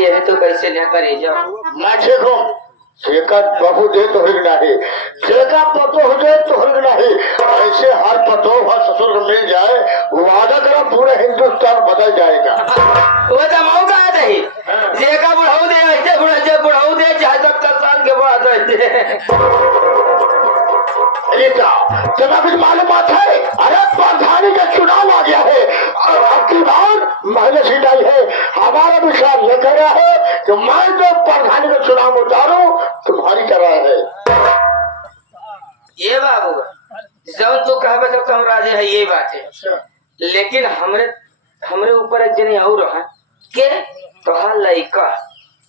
ये तो कैसे न करे जाओ मैं ठीक हूँ। जेका बहू दे तो हिग नहीं, जेका पतो हो जाए तो हिग नहीं। ऐसे हर पतो हर ससुर को मिल जाए, वादा करा पूरा हिंदुस्तान बदल जाएगा। वो तो मौका आता है जेका बुढ़ाऊ दे ऐसे बुढ़ाऊ दे चाहे 70 साल के बाद तना कुछ मालूमात है? अरे प्रधानी का चुनाव आ गया है और अब की बार महिला सीट आई है। हमारा विश्वास ये कर रहा है कि मैं जो प्रधानी का चुनाव उतारू तुम्हारी तरह है। ये बाबू जब तू कहा जब तुम राजे है ये बात है, लेकिन हमरे ऊपर एक जने और है के कहा लड़का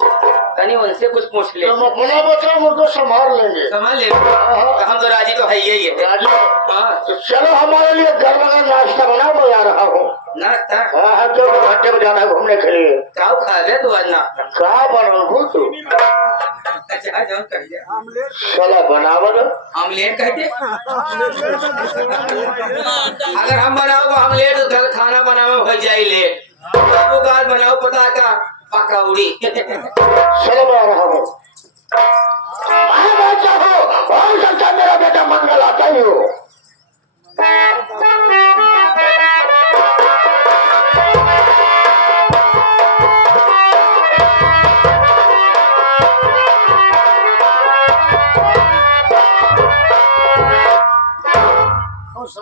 कहीं उनसे कुछ पूछ ले। तुम अपना बच्चा मुझको संभाल लेंगे। संभाल ले हम तो राजी तो है यही है राजी। हाँ तो चलो हमारे लिए गर्म का नाश्ता बनाओ, मैं आ रहा हूँ। नाश्ता? हाँ तो घंटे में जाना है घूमने के लिए। क्या खा ले तू आज नाश्ता? क्या बनाओ तू? चला बनाओ ना। ऑमलेट कहते अगर हम बनाओ तो ऑमलेट खाना बनाओ हो जाए लेट बाबू का बनाओ पता का पकौड़ी। चलो मैं आ रहा हूँ। हो सकता है मेरा बेटा मंगल आता ही हो।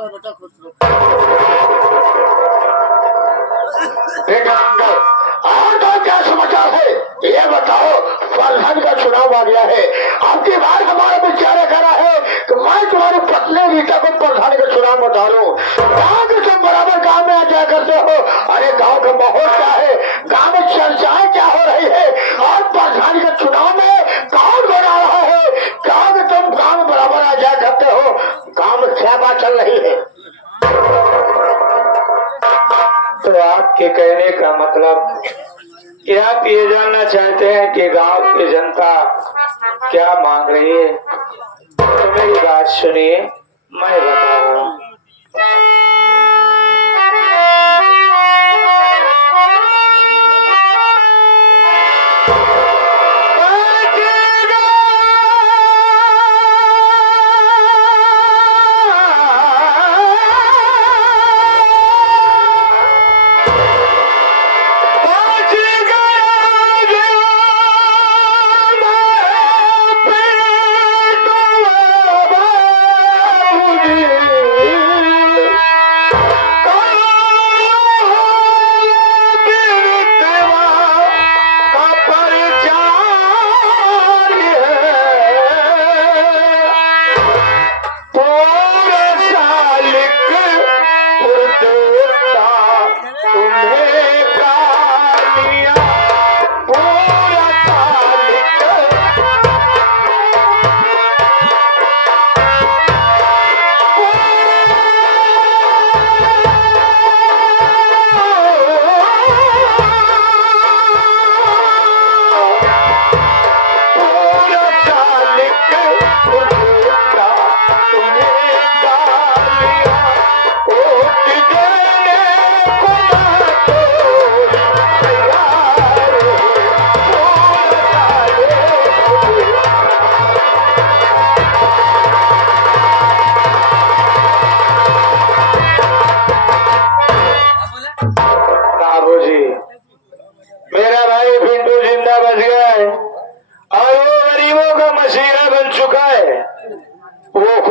बेटा खुश रहो। बेटा मंगल और तो क्या समाचार है ये बताओ। प्रधान का चुनाव आ गया है, आपकी बार हमारा विचार करा है कि मैं तुम्हारी पत्नी रीता को प्रधान का चुनाव उतारूं। गाँव के सब बराबर गाँव में आ जाया करते हो। अरे गाँव का माहौल क्या है, गाँव में चर्चाएं क्या हो रही है और प्रधान के चुनाव में कौन बना रहा है। गाँव में तुम गाँव में बराबर आ जाया करते हो, गाँव में क्या बात चल रही है? तो आपके कहने का मतलब कि आप ये जानना चाहते हैं कि गांव की जनता क्या मांग रही है। तो मेरी बात सुनिए, मैं बता रहा हूँ।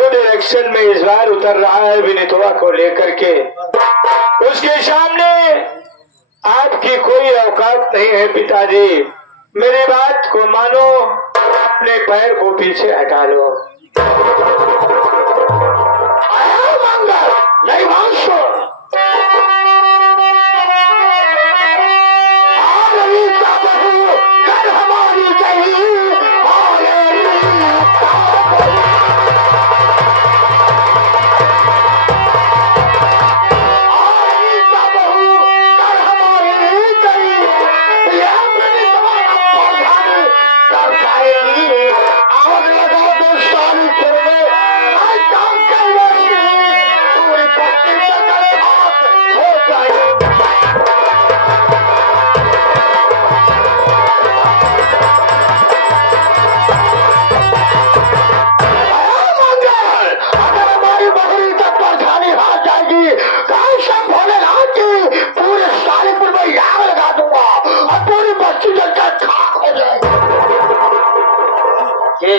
इलेक्शन में इस बार उतर रहा है विनीतवा को लेकर के। उसके सामने आपकी कोई औकात नहीं है पिताजी। मेरी बात को मानो, अपने पैर को पीछे हटा लो। मंगल नहीं बात सुन। हमारी कहीं के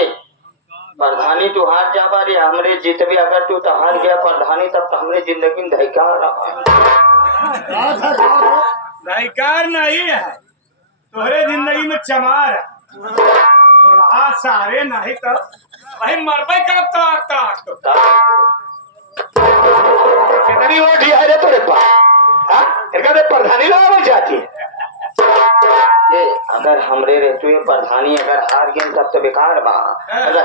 प्रधानी तू हार जा बारी हमरे जीतबे अगर तू तो हार गया प्रधानी तब तो हमरे जिंदगी में धैका रहा। धिकार नहीं है तोहरे जिंदगी में चमार है थोड़ा सारे नहीं तो भाई मरबे कब तो कितनी वोट है रे तोरे पास? हाँ इनका तो प्रधानी लगावल जाती है। ये अगर हमरे रहते हुए प्रधानी अगर हार गए तब तो बेकार बा। अगर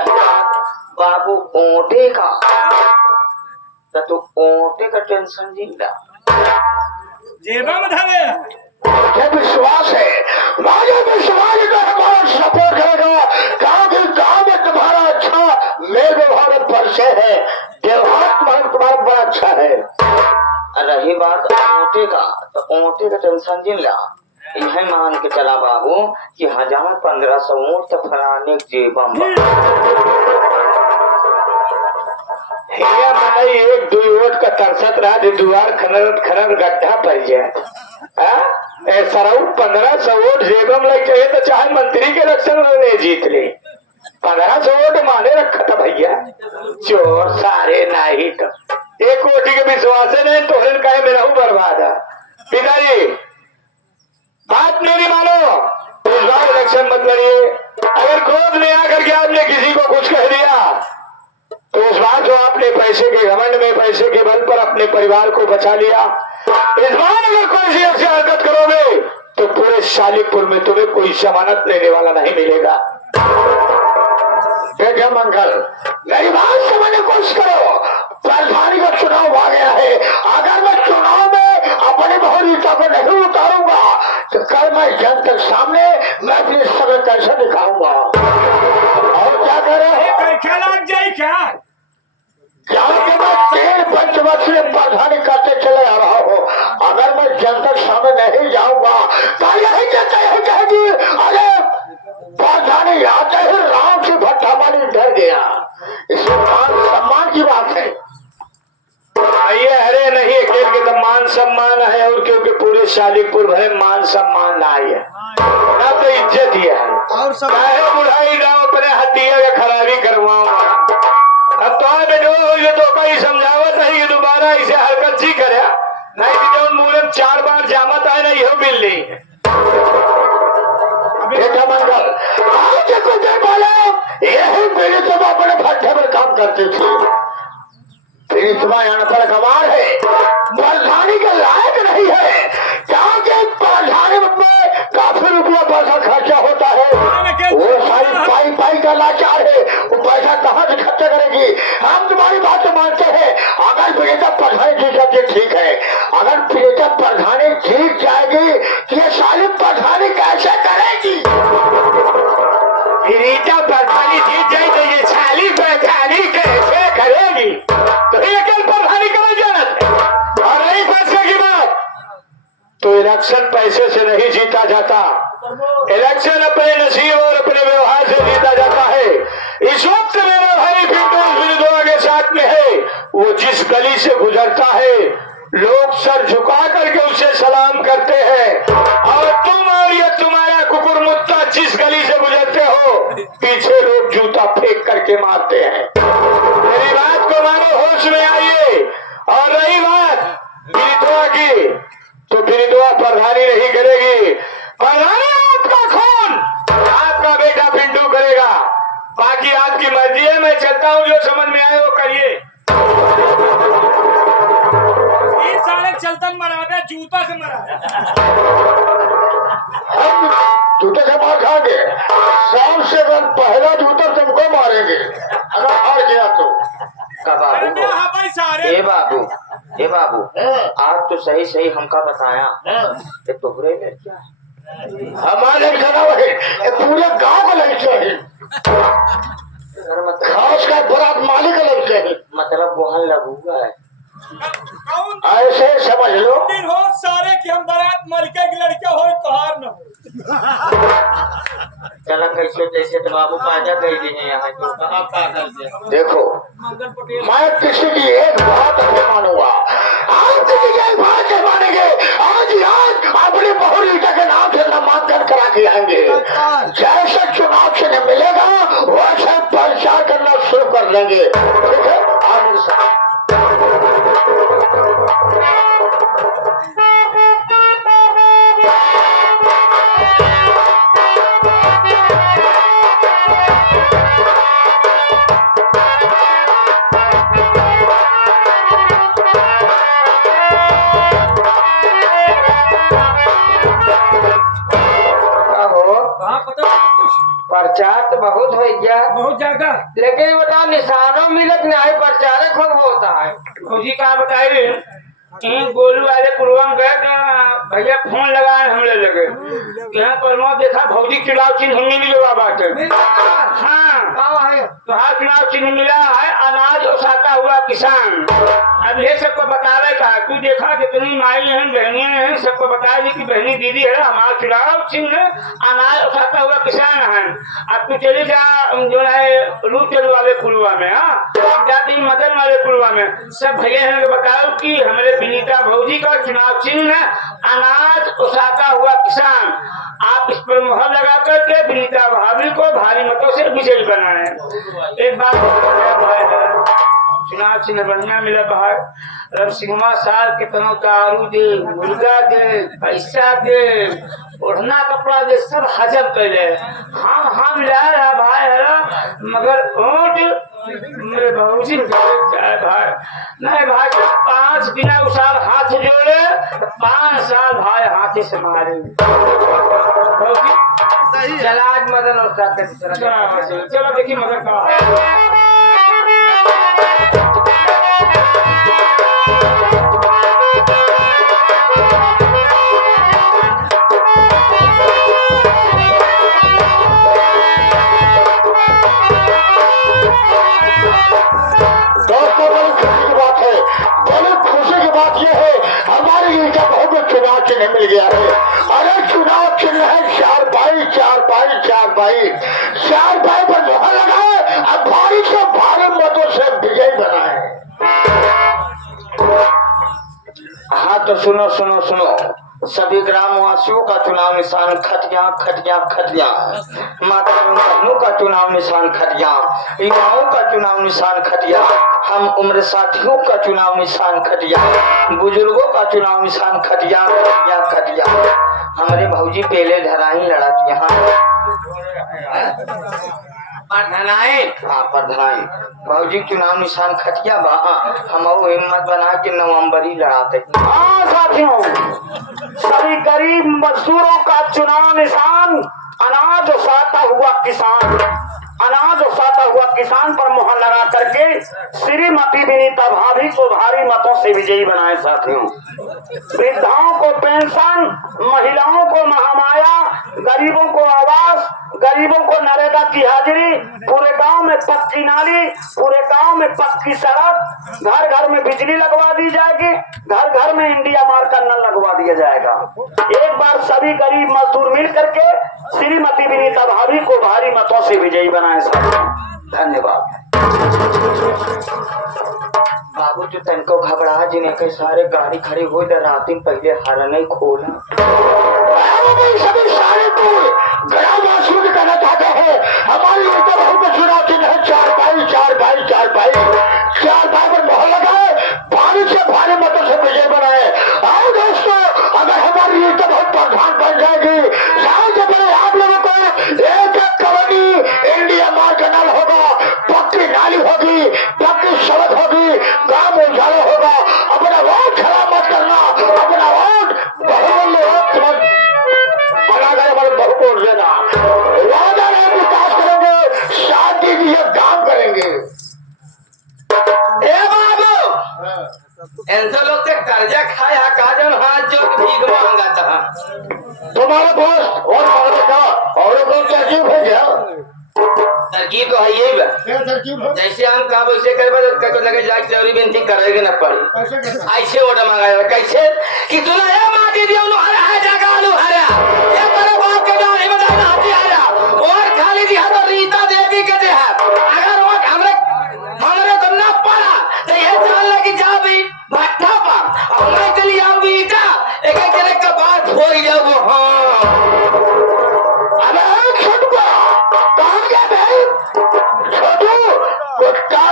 बाबू ओटे का तो तू ओटे का टेंशन जिंदा जेबा में धरे मुझे विश्वास है मुझे विश्वास है हमारा सपोर्ट करेगा क्योंकि गाँव में तुम्हारा अच्छा मेल व्यवहार परिचय है व्यवहार तुम्हारा बड़ा अच्छा है। रही बात ओटे का तो ओटे का टेंशन जिन ला यही मान के चला बाबू कि 1500 ऊँट तो फलाने जेबम एक दो वोट का तरसत रहा दुआर खनर गड्ढा पड़ जाए सराउ 1500 वोट जेबम लग चाहिए तो चाहे मंत्री के इलेक्शन में जीत ले 1500 वोट माने रखा था भैया चोर सारे नहीं तो एक कोटी के विश्वास नहीं तो कहे मेरा हूँ बर्बाद है। पिताजी बात मेरी मानो इस बार इलेक्शन मत लड़िए। अगर क्रोध में आकर के आपने किसी को कुछ कह दिया तो इस बार जो आपने पैसे के घमंड में पैसे के बल पर अपने परिवार को बचा लिया इस बार अगर कोई सी ऐसी हरकत करोगे तो पूरे शालीपुर में तुम्हें कोई जमानत देने वाला नहीं मिलेगा। बेटा मंगल मेरी बात समझने की कोशिश करो प्रधानी का चुनाव आ गया है अगर मैं चुनाव में अपनी बहुरीता को नहीं उतारूंगा तो कल मैं जनता के सामने मैं अपनी शक्ल कैसे दिखाऊंगा। और क्या कह रहे हैं लग जाए क्या कि मैं 3 पंचवर्षीय प्रधानी करते चले आ रहा हूँ अगर मैं जनता के सामने नहीं जाऊंगा तो यही जनता यही कहेगी अरे प्रधानी आते ही राम से भट्टा मानी डर गया। इसमें मान सम्मान की बात है। ये अरे नहीं खेल के तो मान सम्मान है और क्योंकि पूरे शालीपुर भरे मान सम्मान आई है ना तो इज्जत ही है और सब बुढ़ाई जाओ अपने हथिया के खराबी करवाऊंगा। अब तो बेटो ये तो कहीं समझावत है कि दोबारा इसे हरकत ही करे नहीं कि जो मूलम 4 बार जामत आए ना यह मिल ली बेटा मंगल आज कुछ दिन पहले यही पीड़ितमा अपने भट्टे में काम करती थी। पीड़ितमा अनपढ़ गंवार है प्रधानी के लायक नहीं है क्योंकि प्रधानी में काफी रुपया पैसा खर्चा होता है वो सारी पाई का लाचार है वो पैसा कहाँ से खर्चा करेगी। हम तुम्हारी बात मानते हैं अगर पीड़िता प्रधानी जीत जाती ठीक है अगर पीड़िता प्रधानी जीत जाएगी तो ये साली प्रधानी कैसे करेगी। पीड़िता प्रधानी जीत जाए तो ये साली प्रधानी कैसे करेगी तो ये कल प्रधानी करा जानत और नहीं पैसे की बात तो इलेक्शन पैसे से नहीं जीता जाता इलेक्शन अपने नसीब और अपने व्यवहार से जीता जाता है। इस वक्त मेरा भाई पिंटू के साथ में है वो जिस गली से गुजरता है लोग सर झुका करके उसे सलाम करते हैं और तुम और ये तुम्हारा कुकुर मुत्ता जिस गली से गुजरते हो पीछे लोग जूता फेंक करके मारते हैं। मेरी बात को मानो होश में आइए। और रही बात पीड़ितों की तो पीड़ितों प्रधानी नहीं करेगी प्रधानी आपका खून आपका बेटा पिंटू करेगा बाकी आपकी मर्जी है। मैं चलता हूँ जो समझ में आए वो करिए। चलतन मरा दे जूता से मरा हम जूते से मार खाएंगे सबसे पहला जूता तुमको मारेंगे अगर हार गया तो। ए बाबू आज तो सही सही हमका बताया ये तोहरे लड़कियां हमारे लड़का है पूरे गांव का लड़का है खास का बरात मालिक का लड़का है मतलब वहाँ लगूगा है ऐसे समझ लो दिन हो सारे कि हम बारात मलके की लड़के हो तोहार न चला कैसे जैसे तो बाबू पाजा गई हैं यहाँ तो देखो मैं किसी की एक बात नहीं मानूंगा आप किसी की एक बात नहीं मानेंगे आज अपनी बहुरीता के नाम से नामांकन करा के आएंगे जैसे चुनाव से मिलेगा वैसे लेंगे, ठीक है? आओ मेरे साथ। प्रचार तो बहुत हो गया, बहुत ज्यादा। लेकिन ये बताओ निशानों मिलत नहीं, प्रचार खूब होता है। फौजी कहा बताइए, गोलू वाले पुलवामा गए तो भैया फोन लगाए हमले लगे, यहाँ पर मैं देखा भौजी चुनाव चिन्ह नहीं मिले बात। हाँ तो हाँ चुनाव चिन्ह मिला है, अनाज उठाता हुआ किसान। अब ये सबको बतावे का, तू देखा कितनी माई है बहनियां हैं, सबको बताए कि बहनी दीदी है हमारा चुनाव चिन्ह अनाज उठाता हुआ किसान है। अब तू चले जा जो है रूचल वाले पुलवा में, हाँ जाती मदन वाले पुलवा में, सब भैया हैं बताओ कि हमारे विनीता भौजी का चुनाव चिन्ह अनाज उठाता हुआ किसान। आप इस पर मुहर लगा करके विनीता भाभी को भारी मतों से विजयी बनाए। एक बात चुनाव चिन्ह बढ़िया मिला बाहर, रब सिंहमा साल के तनो दारू दे, मुर्गा दे, पैसा दे, ओढ़ना कपड़ा दे, सब हजम कर ले। हाँ मिला रहा भाई है, मगर वोट मेरे भौजी भाई नहीं भाई, 5 बिना उसाल हाथ जोड़े 5 साल भाई हाथे से मारे। चला आज मदन और चलो देखिए मदन का मिल गया है। अरे चुनाव चिन्ह है 4 भाई 4 भाई 4 भाई 4 भाई पर मुहर लगाए, अब भारी से भारी मतों से विजय बनाए। हाँ तो सुनो सुनो सुनो, सभी ग्रामवासियों का चुनाव निशान खटिया खटिया खटिया, माता का चुनाव निशान खटिया, युवाओं का चुनाव निशान खटिया, हम उम्र साथियों का चुनाव निशान खटिया, बुजुर्गों का चुनाव निशान खटिया खटिया खटिया। हमारे भौजी पहले धराई लड़क यहाँ प्रधान भौजी चुनाव निशान खटिया बहा, हम हिम्मत बना के नवम्बरी लड़ाते। हाँ साथियों, सभी गरीब मजदूरों का चुनाव निशान अनाज उसाता हुआ किसान, अनाज उसाता हुआ किसान पर मुहर लगा करके श्रीमती विनीता भाभी को भारी मतों से विजयी बनाए। साथियों, वृद्धाओं को पेंशन, महिलाओं को महामाया, गरीबों को आवास, गरीबों को नरेगा की हाजिरी, पूरे गांव में पक्की नाली, पूरे गांव में पक्की सड़क, घर घर में बिजली लगवा दी जाएगी, घर घर में इंडिया मार्क का नल लगवा दिया जाएगा। एक बार सभी गरीब मजदूर मिल करके श्रीमती विनीता भाभी को भारी मतों से विजयी बनाए। धन्यवाद। बाबू जो तनको घबरा जिन्हें कई सारे गाड़ी खड़ी हुई राती पहले हर नहीं खोला। सभी सारे ग्रामवासियों को कहना चाहते हैं, हमारी चुनाव चिन्ह है 4 भाई 4 भाई 4 भाई 4 भाई पर मोहर लगाए, भारी से भारी मतों से विजय बनाए। आओ दोस्तों, अगर हमारी नीति बहुत प्रधान बन जाएगी, सबसे पहले आप लोगों को एक कॉलोनी इंडिया मार्क का नल होगा, पक्की नाली होगी, पक्की सड़क होगी, गांव उजाला होगा। अपना वोट खराब मत करना, अपना वोट बहुमूल्य वोट बना कर हमारे बहु वोट देना। वादा नहीं, विकास करेंगे, शांति की काम करेंगे। ए बाबू ऐसे लोग से कर्जा खाया काजन हाथ जो भीख मांगा था तुम्हारे दोस्त और हमारे का और कोई तरकीब है क्या? तरकीब तो है यही बा, जैसे हम कहा वैसे करबे लगे जाके चोरी बेनती करेगी ना पड़ी। ऐसे ऑर्डर मंगाया कैसे कि सुना है माटी दियो लो हरा है जगह लो हरा ये तेरे बाप के गांव में बताना हाथी हरा और खाली दिया तो रीता देवी के दे है। अगर वो हमरे को ना पड़ा तो ये जान लगी जा भी भट्टा पा और मैं चली आऊं बीटा एक एक जने का बात हो ही जाओ। हां अबे छोटू कहां गया भाई? छोटू कुत्ता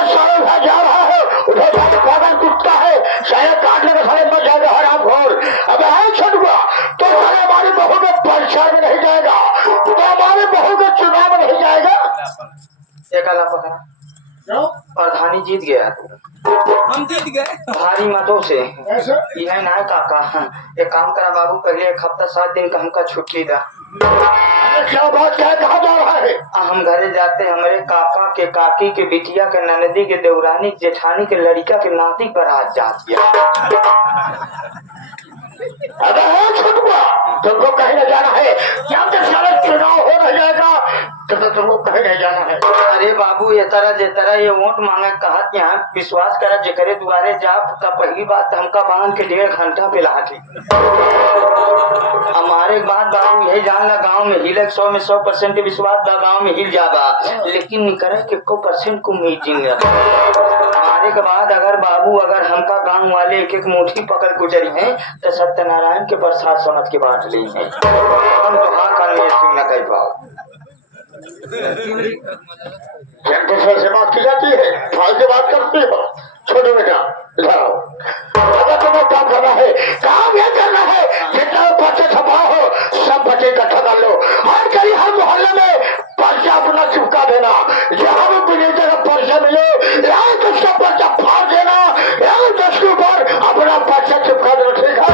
पीछे का ला पकड़ा। प्रधानी जीत गया, हम जीत गए भारी मतों से। ऐसे यह ना काका, एक काम करा बाबू, पहले 1 हफ्ता 7 दिन का हमका छुट्टी दा। अरे क्या बात, क्या कहा जा रहा है? हम घरे जाते, हमारे काका के काकी के बिटिया के ननदी के देवरानी के जेठानी के लड़का के नाती पर आज जाती अरे है छुटुआ, तुमको कहीं न जाना है। क्या सारा चुनाव हो रह जाएगा तो तुमको कहीं नहीं जाना है। अरे बाबू, ये तरह जे तरह ये वोट मांगा कहत यहाँ विश्वास करा जेकरे दुआरे जाप तब पहली बात हमका बांध के 1.5 घंटा पे ला के हमारे बाद बाबू यही जानला गांव में हिले 100 में 100% विश्वास बा, गांव में हिल जाबा, लेकिन निकरे के 1% को उम्मीद हमारे के बाद अगर बाबू अगर हमका गांव वाले एक मुट्ठी पकड़ गुजरी है तो सत्यनारायण के प्रसाद समझ के बांट ली है। हम तो हाँ कन्वेंसिंग न कर पाओ। दूसरे से बात की जाती है, फालतू बात करती हो। छोटो बेटा इधर आओ। अगर तुम्हें काम करना है, काम ये करना है, जितना बच्चे छपा हो सब बच्चे इकट्ठा कर लो और कहीं हर मोहल्ले में पर्चा अपना चिपका देना। जहाँ भी मुझे जगह पर्चा मिले यहाँ तो सब पर्चा फाड़ देना, यहाँ 10 के ऊपर अपना पर्चा चिपका देना, ठीक है?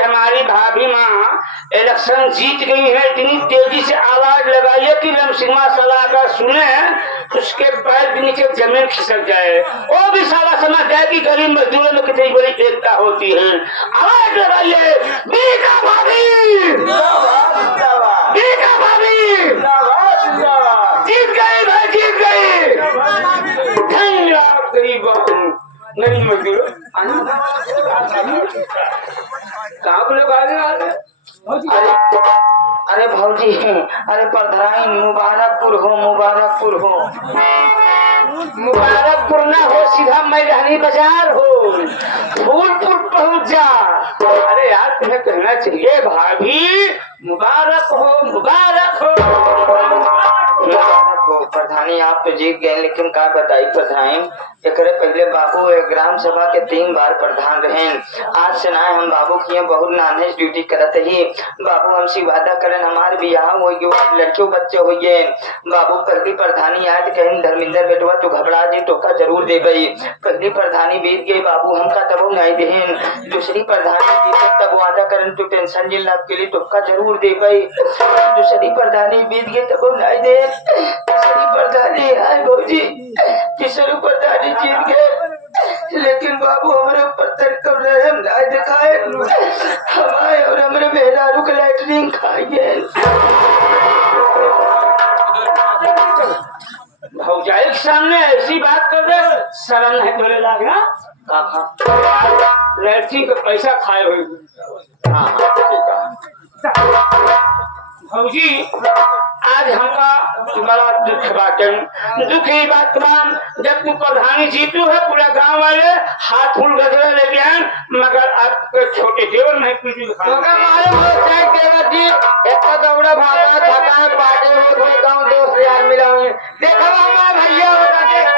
हमारी भाभी माँ इलेक्शन जीत गई है। इतनी तेजी से आवाज लगाइए कि नरसिम्हा सलाह का सुने, उसके पैर के नीचे जमीन खिसक जाए। वो भी सारा समझ जाए कि गरीब मजदूरों में कितनी बड़ी एकता होती है। आवाज लगाइए, बीका भाभी, बीका भाभी जीत गई, भाई जीत गई। धन्यवाद गरीब गरीब मजदूर कहाँ को लोग आगे आ गए। अरे भौजी, अरे परधराई मुबारकपुर हो, मुबारकपुर हो। मुबारकपुर ना हो, सीधा मैदानी बाजार हो, फूलपुर पहुंच जा। अरे यार तुम्हें कहना चाहिए भाभी मुबारक हो, मुबारक हो। मुबारक हो प्रधानी, आप तो जीत गए, लेकिन का बताई प्रधानी, एकरे पहले बाबू एक ग्राम सभा के 3 बार प्रधान रहे। आज से ना हम बाबू की बहुत नानेज ड्यूटी करत ही। बाबू हमसे वादा करें हमारे बियाह हो गए, लड़कियों बच्चे हो गए। बाबू पहली प्रधानी आए तो कहीं धर्मिंदर बेटवा तो घबरा जी टोका जरूर दे गई। पहली प्रधानी बीत गई बाबू, हमका तब नहीं देन। दूसरी प्रधानी जीते तब वादा करें तो टेंशन जिल आपके लिए टोका जरूर दे गई। दूसरी प्रधानी बीत गई तब नहीं दे। तीसरी प्रधानी आए भौजी, तीसरी प्रधानी जीत गए, लेकिन बाबू हमारे ऊपर तरकब रहम ना दिखाए। हमारे और हमारे मेहरारू के लैटरिन खाइए। भौजाई के सामने ऐसी बात कर दे, शर्म नहीं बोले लगा। लड़की का पैसा खाए हुए। भौजी आज हमका बड़ा दुख बात, दुख ही बात तमाम। जब तू प्रधानी जीतू है पूरा गांव वाले हाथ फूल गजरा लेके आए, मगर आपके छोटे देवर नहीं पीछे मालूम हो चाहे देवर जी एक दौड़ा भागा थका पार्टी हो गाँव दोस्त यार मिला देखा भैया होगा देख